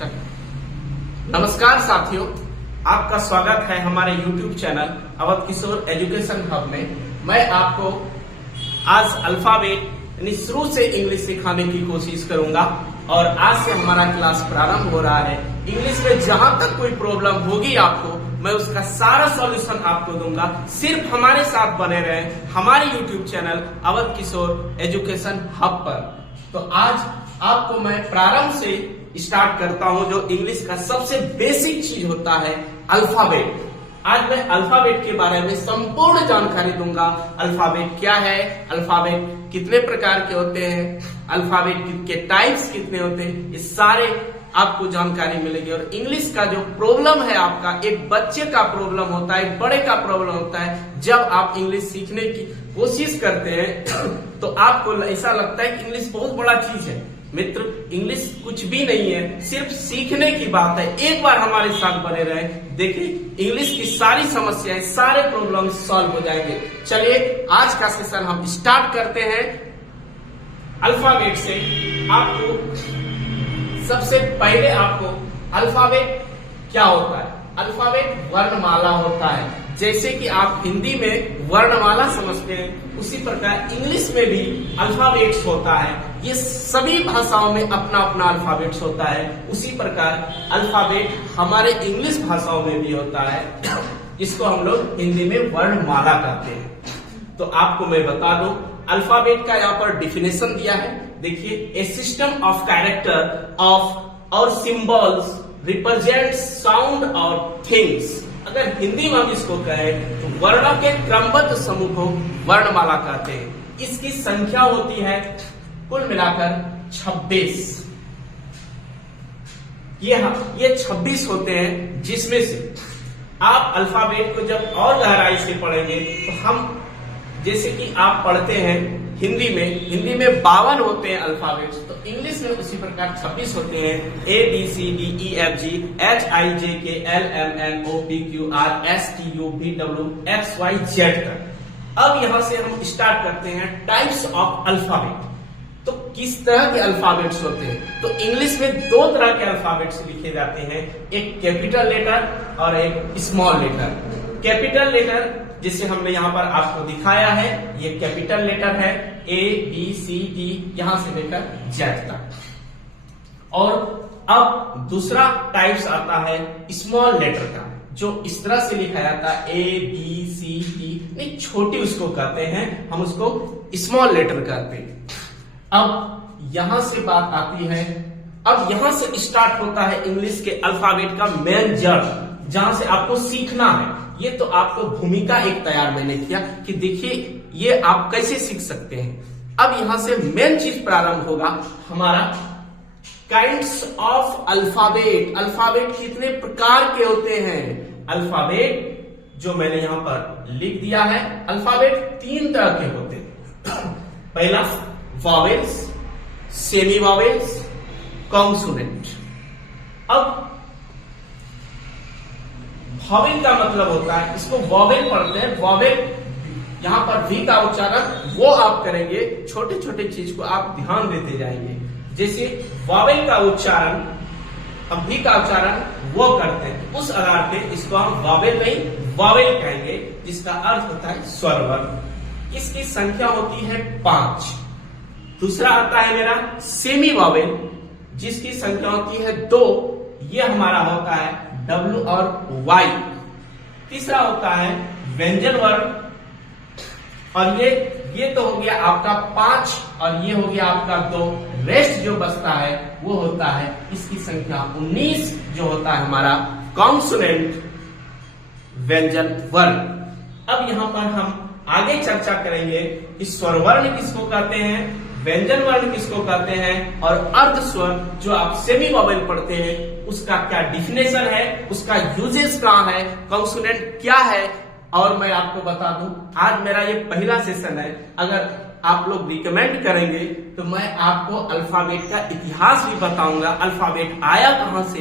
नमस्कार साथियों, आपका स्वागत है हमारे YouTube चैनल अवध किशोर एजुकेशन हब में। मैं आपको आज अल्फाबेट यानी शुरू से इंग्लिश सिखाने की कोशिश करूंगा और आज से हमारा क्लास प्रारंभ हो रहा है। इंग्लिश में जहां तक कोई प्रॉब्लम होगी आपको, मैं उसका सारा सॉल्यूशन आपको दूंगा। सिर्फ हमारे साथ बने रहें हमारे YouTube चैनल अवध किशोर एजुकेशन हब पर। तो आज आपको मैं प्रारंभ से स्टार्ट करता हूं। जो इंग्लिश का सबसे बेसिक चीज होता है अल्फाबेट। आज मैं अल्फाबेट के बारे में संपूर्ण जानकारी दूंगा। अल्फाबेट क्या है, अल्फाबेट कितने प्रकार के होते हैं, अल्फाबेट के टाइप्स कितने होते हैं, ये सारे आपको जानकारी मिलेगी। और इंग्लिश का जो प्रॉब्लम है आपका, एक बच्चे का प्रॉब्लम होता है, एक बड़े का प्रॉब्लम होता है। जब आप इंग्लिश सीखने की कोशिश करते हैं तो आपको ऐसा लगता है कि इंग्लिश बहुत बड़ा चीज है। मित्र, इंग्लिश कुछ भी नहीं है, सिर्फ सीखने की बात है। एक बार हमारे साथ बने रहे, देखिए इंग्लिश की सारी समस्याएं, सारे प्रॉब्लम सॉल्व हो जाएंगे। चलिए आज का सेशन हम स्टार्ट करते हैं अल्फाबेट से। आपको सबसे पहले आपको अल्फाबेट क्या होता है? अल्फाबेट वर्णमाला होता है। जैसे कि आप हिंदी में वर्णमाला समझते हैं, उसी प्रकार इंग्लिश में भी अल्फाबेट्स होता है। ये सभी भाषाओं में अपना अपना अल्फाबेट्स होता है। उसी प्रकार अल्फाबेट हमारे इंग्लिश भाषाओं में भी होता है, जिसको हम लोग हिंदी में वर्णमाला कहते हैं। तो आपको मैं बता दूं, अल्फाबेट का यहाँ पर डिफिनेशन दिया है। देखिए, ए सिस्टम ऑफ कैरेक्टर ऑफ और सिंबल्स रिप्रेजेंट साउंड और थिंग्स। अगर हिंदी में हम इसको कहें तो वर्णों के क्रमबद्ध समूह को वर्णमाला कहते हैं। इसकी संख्या होती है कुल मिलाकर 26। ये 26 होते हैं, जिसमें से आप अल्फाबेट को जब और गहराई से पढ़ेंगे तो हम, जैसे कि आप पढ़ते हैं हिंदी में 52 होते हैं अल्फाबेट्स, तो इंग्लिश में उसी प्रकार 26 होते हैं। A B C D E F G H I J K L M N O P Q R S T U V W X Y Z तक। अब यहां से हम स्टार्ट करते हैं टाइप्स ऑफ अल्फाबेट। तो किस तरह के अल्फाबेट्स होते हैं? तो इंग्लिश में दो तरह के अल्फाबेट्स लिखे जाते हैं, एक कैपिटल लेटर और एक स्मॉल लेटर। कैपिटल लेटर जिसे हमने यहाँ पर आपको दिखाया है, ये कैपिटल लेटर है, A B C D यहां से लेकर Z तक। और अब दूसरा टाइप्स आता है स्मॉल लेटर का, जो इस तरह से लिखा जाता है A B C D, नहीं छोटी उसको कहते हैं, हम उसको स्मॉल लेटर कहते हैं। अब यहां से बात आती है, अब यहां से स्टार्ट होता है इंग्लिश के अल्फाबेट का मेन जड़, जहां से आपको सीखना है। ये तो आपको भूमिका एक तैयार मैंने किया कि देखिए ये आप कैसे सीख सकते हैं। अब यहां से मेन चीज प्रारंभ होगा हमारा काइंड्स ऑफ अल्फाबेट। अल्फाबेट कितने प्रकार के होते हैं? अल्फाबेट जो मैंने यहां पर लिख दिया है, अल्फाबेट 3 तरह के होते हैं। पहला वॉवेल्स, सेमी वॉवेल्स, कॉन्सोनेंट। अब वॉवेल का मतलब होता है, इसको वॉवेल पढ़ते हैं। वॉवेल यहां पर वी का उच्चारण वो आप करेंगे, छोटे छोटे चीज को आप ध्यान देते जाएंगे। जैसे वॉवेल का उच्चारण, हम वी का उच्चारण वो करते हैं, उस आधार पे इसको हम वॉवेल नहीं वॉवेल कहेंगे, जिसका अर्थ होता है स्वर वर्ण। इसकी संख्या होती है 5। दूसरा आता है मेरा सेमी वॉवेल, जिसकी संख्या होती है 2। ये हमारा होता है W और Y। तीसरा होता है व्यंजन वर्ण, और ये तो हो गया आपका 5 और ये हो गया आपका 2। रेस्ट जो बचता है वो होता है, इसकी संख्या 19, जो होता है हमारा कॉन्सोनेंट व्यंजन वर्ण। अब यहां पर हम आगे चर्चा करेंगे कि स्वर वर्ण किसको कहते हैं, व्यंजन वर्ण किसको कहते हैं, और अर्ध स्वर जो आप सेमी वॉवेल पढ़ते हैं उसका क्या डिफिनेशन है, उसका यूजेस कहां है, कॉन्सोनेंट क्या है। और मैं आपको बता दूं, आज मेरा ये पहला सेशन है। अगर आप लोग रिकमेंड करेंगे तो मैं आपको अल्फाबेट का इतिहास भी बताऊंगा। अल्फाबेट आया कहां से,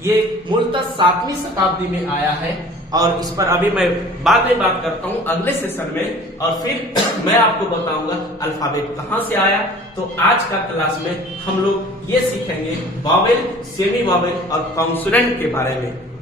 ये मूलतः 7वीं शताब्दी में आया है। और इस पर अभी मैं बाद में बात करता हूँ अगले सेशन में, और फिर मैं आपको बताऊंगा अल्फाबेट कहाँ से आया। तो आज का क्लास में हम लोग ये सीखेंगे वॉवेल, सेमी वॉवेल और कॉन्सोनेंट के बारे में।